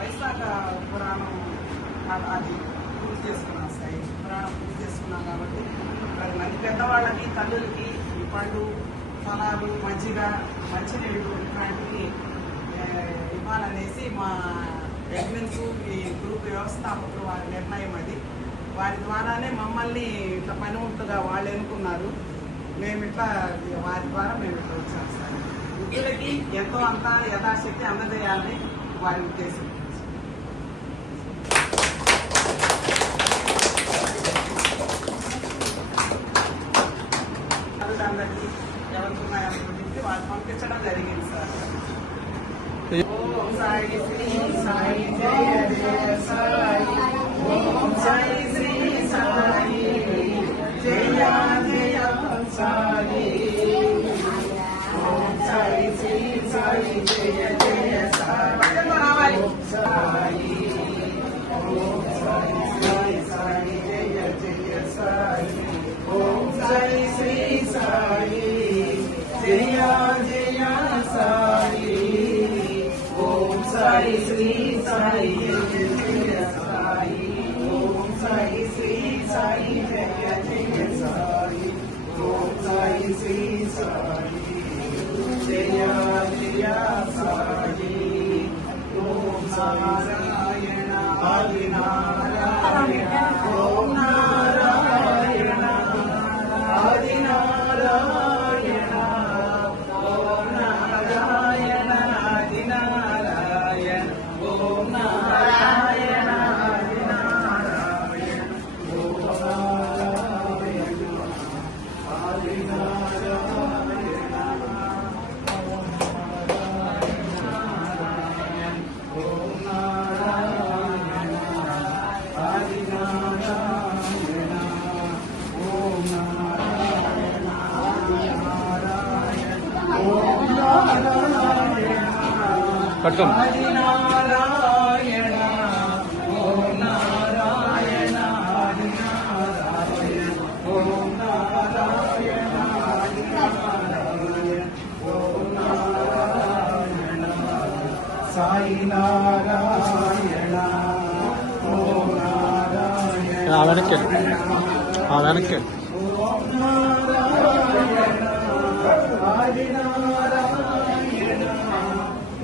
వైశాఖ పురాణం అది పూర్తి చేసుకున్నాం సార్. పురాణం పూర్తి చేసుకున్నాం కాబట్టి మంది పెద్దవాళ్ళకి తల్లులకి పండ్లు ఫలాలు మజ్జిగ మంచినీళ్ళు ఇట్లాంటివి ఇవ్వాలనేసి మా అడ్మిన్స్ ఈ గ్రూప్ వ్యవస్థాపకులు వారి నిర్ణయం. అది వారి ద్వారానే మమ్మల్ని ఇట్లా పనిముట్టుగా వాళ్ళు ఎన్నుకున్నారు. మేము ఇట్లా వారి ద్వారా మేము ఇట్లా వచ్చాం సార్. వృద్ధులకి ఎంతో అంతా యథాశక్తి అందజేయాలని వారి ఉద్దేశం. అందరికీ ఎవరికి ఉన్నాయనుకుంటే వాళ్ళు పంపించడం జరిగింది సార్. ఓం సాయి శ్రీ సాయి జయ జయ సాయి. ఓం సాయి శ్రీ సాయి జయ జయ సాయి. ఓం సాయి శ్రీ సాయి జయ జయ సాయి. రావాలి సాయి. ఓం సాయి శ్రీ సాయి జయ జయ సాయి. ఓం సాయి శ్రీ సాయి జయ జయ సాయి. ఓం సాయి శ్రీ సాయి జయ జయ సాయి. ఓం సాయి శ్రీ సాయి జయ జయ సాయి. ఓం సాయి శ్రీ సాయి జయ జయ సాయి. ఓం నారాయణ ఆది నారాయణ. ఓం నారాయణ ఆది నారాయణ. ఓం నారాయణ ఆది నారాయణ. ఓం నారాయణ ఆది నారాయణ. ఓం నారాయణ ఆది నారాయణ. ఓం నారాయణ ఆది నారాయణ. ఓం నారాయణ ఆది నారాయణ. ఓం నారాయణ ఆది నారాయణ. ఓం నారాయణ ఆది నారాయణ. ఓం నారాయణ ఆది నారాయణ. ఓం నారాయణ సాయి నారాయణ. ఓం నారాయణ వెనక్కి వెనక్కి. ఓం నారాయణ ఆది నారాయణ.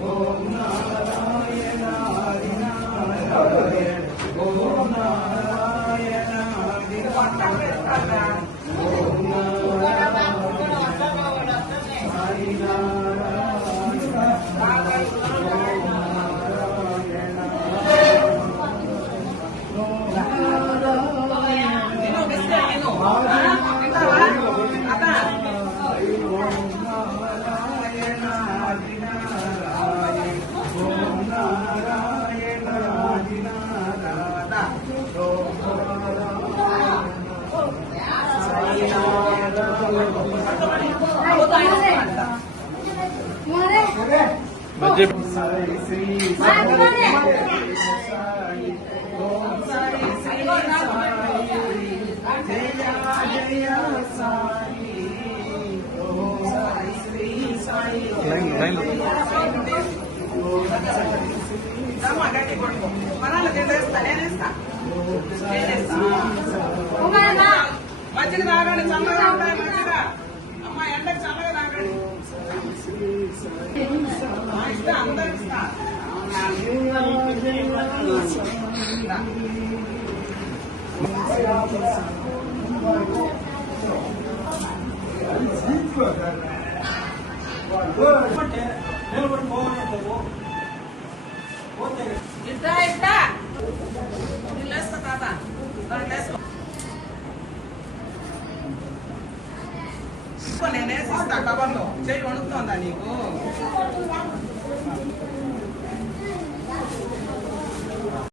ఓం నారాయణ ఆది నారాయణ. ఓం నారాయణ ఆది నారాయణ. ఓం నారాయణ సాయి నారాయణ. సాయి శ్రీ సాయి ఓం సాయి శ్రీ సాయి జయ జయ సాయి. ఓం సాయి శ్రీ సాయి మజ్జిగ తాగండి, చల్లగా ఉంటాయి మజ్జిగ. అమ్మ ఎండకు చల్లగా తాగండి. ఇస్తా అందరికి ఇస్తా. ఇస్తా ఇస్తా వేసుకో తాత వేసుకో. నేనేసి ఇస్తా కవర్లో. చేయి వణుకుతోందా నీకు?